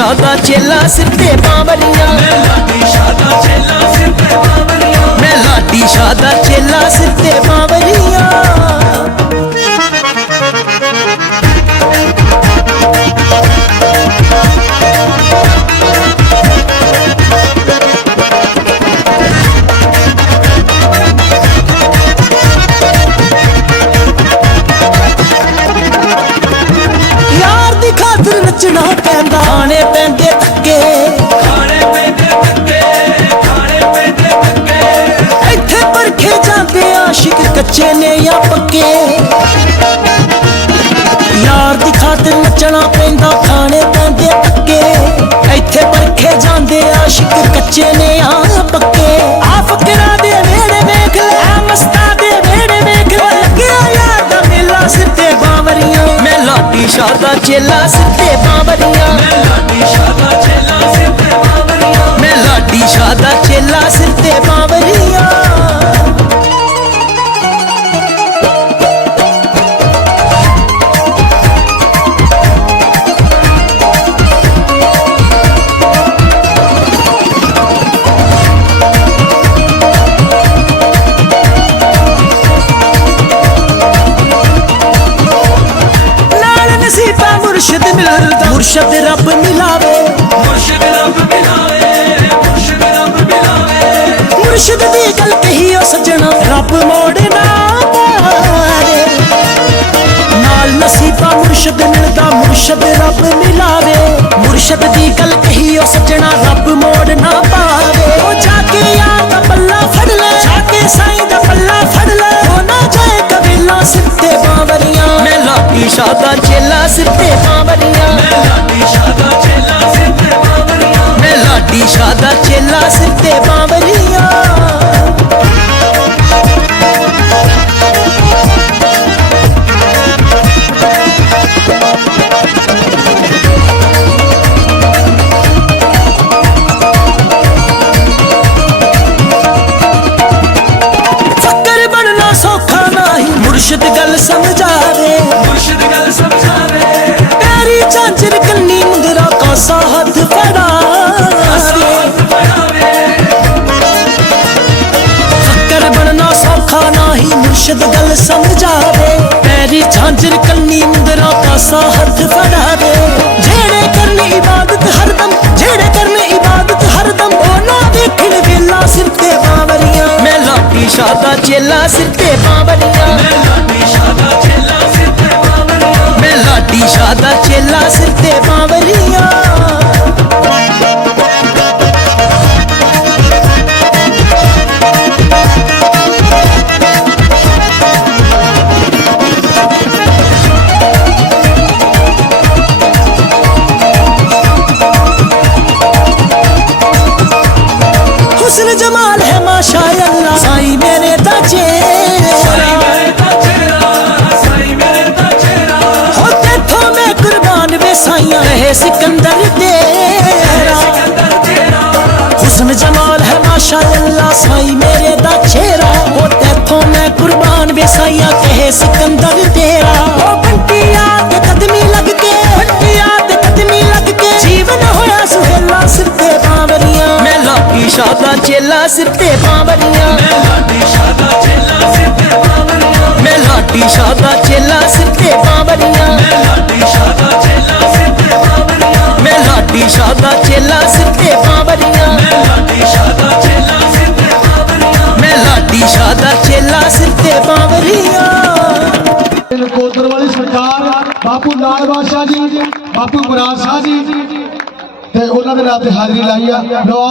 ਬਾਦਸ਼ਾਹ ਦਾ ਚੇਲਾ ਸਿਰ ਤੇ ਬਾਵਲੀਆਂ ਕੱਚੇ ਪੱਕੇ ਯਾਰ ਦੀ ਖਾਤਰ ਨੱਚਣਾ ਪੈਂਦਾ ਖਾਣੇ ਪੈਂਦੇ ਪੱਕੇ। ਇੱਥੇ ਪਰਖੇ ਜਾਂਦੇ ਆਸ਼ਿਕ, ਕੱਚੇ ਨੇ ਆ ਪੱਕੇ। ਆ ਫਕਰਾਂ ਦੇ ਵੇੜੇ ਵੇਖ ਲੈ ਮਸਤਾ ਮਸਤਾਂ ਦੇ ਵੇੜੇ ਵੇਖ ਲੈ। ਲੱਗਿਆ ਯਾਰ ਦਾ ਮੇਲਾ ਸਿਰ ਬਾਵਰੀਆਂ। ਮੈਂ ਲਾਡੀ ਸ਼ਾਹ ਦਾ ਚੇਲਾ ਸਿਰ ਤੇ ਬਾਵਰੀਆਂ। ਮੈਂ ਲਾਡੀ ਸ਼ਾਹ ਦਾ ਚੇਲਾ ਸਿਰ ਤੇ ਮੈਂ ਲਾਡੀ ਸ਼ਾਹ ਦਾ ਚੇਲਾ ਸਿਰ ਤੇ ਬਾਵਰੀਆਂ। ਮੁਰਸ਼ਿਦ ਮਿਲਦਾ ਮੁਰਸ਼ਿਦ ਰੱਬ ਮਿਲਾਵੇ। ਮੁਰਸ਼ਿਦ ਰੱਬ ਮਿਲਾਵੇ ਮੁਰਸ਼ਿਦ ਰੱਬ ਮਿਲਾਵੇ। ਮੁਰਸ਼ਿਦ ਦੀ ਗੱਲ ਕਹੀ ਉਹ ਸੱਜਣਾ ਰੱਬ ਮੋੜ ਨਾ ਮਾਰੇ। ਨਾਲ ਨਸੀਬਾ ਮੁਰਸ਼ਿਦ ਮਿਲਦਾ ਮੁਰਸ਼ਿਦ ਰੱਬ ਮਿਲਾਵੇ। ਮੁਰਸ਼ਿਦ ਦੀ ਗੱਲ ਕਹੀ ਉਹ ਸੱਜਣਾ ਰੱਬ ਮੋੜ ਨਾ ਪਾਵੇ। ਉਹ ਜਾ ਕੇ ਯਾਰ ਦਾ ਪੱਲਾ ਫੜ ਲੈ। ਜਾ ਕੇ ਸਾਈਂ ਦਾ ਪੱਲਾ ਫੜ ਲੈ। ਉਹ ਨਾ ਜਾਏ ਕਬੀਲਾ ਸਿਰ ਤੇ ਬਾਵਰੀਆਂ। ਮੈਂ ਲਾਡੀ ਸ਼ਾਹ ਦਾ ਚੇਲਾ ਸਿਰ ਤੇ ਬਾਵਰੀਆਂ ਫਕਰ ਬਣਨਾ ਸੌਖਾ ਨਹੀਂ ਮੁਰਸ਼ਿਦ ਗੱਲ ਸਮਝਾਵੇ। ਮੁਰਸ਼ਿਦ ਗੱਲ ਸਮਝਾਵੇ। ਤੇਰੀ ਝਾਂਜਰ ਕੰਨੀ ਮੁੰਦਰਾ ਕਾਸਾ ਹੱਥ ਫੜਾਵੇ ਬਣਨਾ ਸੌਖਾ ਨਹੀਂ ਗੱਲ ਸਮਝਾਵੇ। ਤੇਰੀ ਝਾਂਜਰ ਕੰਨੀ ਮੁੰਦਰਾ ਪਾਸਾ ਹੱਥ ਫੜਾਵੇ। ਜਿਹੜੇ ਕਰਨ ਇਬਾਦਤ ਹਰਦਮ, ਜਿਹੜੇ ਕਰਨ ਇਬਾਦਤ ਹਰਦਮ ਉਹ ਨਾ ਦੇਖਣ ਵੇਲਾ ਸਿਰ ਤੇ ਬਾਵਰੀਆਂ। ਮੈਂ ਲਾਡੀ ਸ਼ਾਹ ਚੇਲਾ ਸਿਰ ਤੇ ਹੁਸਨ ਜਮਾਲ ਹੈ ਮਾਸ਼ਾ ਅੱਲਾ ਸਾਈ ਮੇਰੇ ਦਾ ਮੈਂ ਕੁਰਬਾਨ ਵੇ ਸਾਈਆਂ ਰਹੇ ਸਿਕੰਦਰ ਤੇਰਾ ਹੁਸਨ ਜਮਾਲ ਹੈ ਮਾਸ਼ਾ ਸਾਈ ਮੇਰੇ ਦਾ ਚਿਹਰਾ ਹੋ ਤੇਥੋਂ ਮੈਂ ਕੁਰਬਾਨ ਵੇ ਸਾਈਆਂ ਕਹੇ ਸਿਕੰਦਰ ਤੇਰਾ ਚੇਲਾ ਸਿਰ ਤੇ ਬਾਵਰੀਆਂ। ਮੈਂ ਲਾਡੀ ਸ਼ਾਹ ਦਾ ਚੇਲਾ ਸਿਰ ਤੇ ਬਾਬਰੀਆਂ ਮੈਂ ਲਾਡੀ ਸ਼ਾਹ ਦਾ ਚੇਲਾ ਸਿਰ ਤੇ ਬਾਵਰੀਆਂ। ਮੈਂ ਲਾਡੀ ਸ਼ਾਹ ਦਾ ਚੇਲਾ ਸਿਰ ਤੇ ਬਾਬਰੀਆਂ ਮੈਂ ਲਾਡੀ ਸ਼ਾਹ ਦਾ ਚੇਲਾ ਸਿਰ ਤੇ ਬਾਵਰੀਆਂ। ਮੈਂ ਲਾਡੀ ਸ਼ਾਹ ਦਾ ਚੇਲਾ ਸਿਰ ਤੇ ਬਾਬਰੀਆਂ ਮੈਂ ਲਾਡੀ ਸ਼ਾਹ ਦਾ ਚੇਲਾ ਸਿਰ ਤੇ ਬਾਵਰੀਆਂ। ਨਕੋਦਰ ਵਾਲੀ ਸਰਕਾਰ ਬਾਪੂ ਲਾਲ ਬਾਦਸ਼ਾਹ ਜੀ ਬਾਪੂ ਮੁਰਾਦ ਸ਼ਾਹ ਜੀ। ਤੇ ਉਹਨਾਂ ਦੇ ਨਾਂ ਤੇ ਹਾਜ਼ਰੀ ਲਾਈ ਆ।